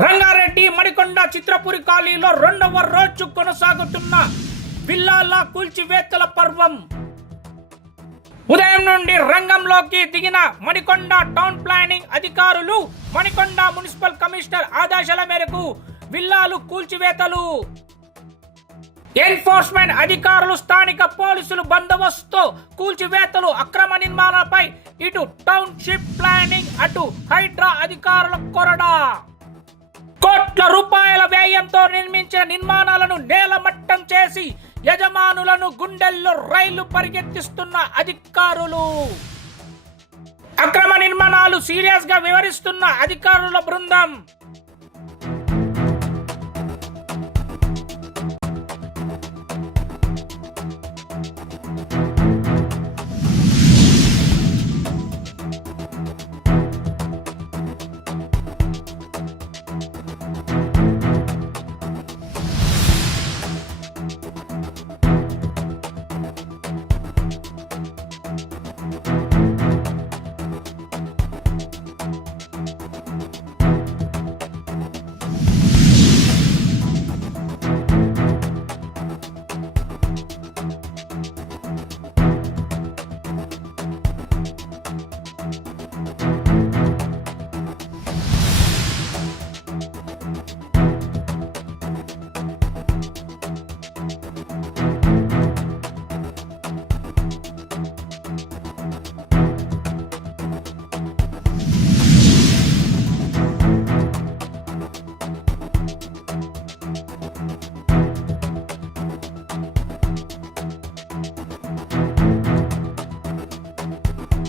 రంగారెడ్డి మణికొండ చిత్రపురి కాలనీలో రెండవ రోజు కొనసాగుతున్న విల్లాల కూల్చివేతల పర్వం. ఉదయం నుండి రంగంలోకి దిగిన మణికొండ టౌన్ ప్లానింగ్ అధికారులు మణికొండ మున్సిపల్ కమిషనర్ ఆదేశాల మేరకు విల్లాలు కూల్చివేతలు. ఎన్ఫోర్స్మెంట్ అధికారులు స్థానిక పోలీసులు బందోబస్తు కూల్చివేతలు. అక్రమ నిర్మాణాలపై ఇటు టౌన్షిప్ ప్లానింగ్ అటు హైడ్రా అధికారుల కొరడా. కోట్ల రూపాయల వ్యయంతో నిర్మించిన నిర్మాణాలను నేలమట్టం చేసి యజమానులను గుండెల్లో రైలు పరిగెత్తిస్తున్న అధికారులు. అక్రమ నిర్మాణాలు సీరియస్ గా వివరిస్తున్న అధికారుల బృందం.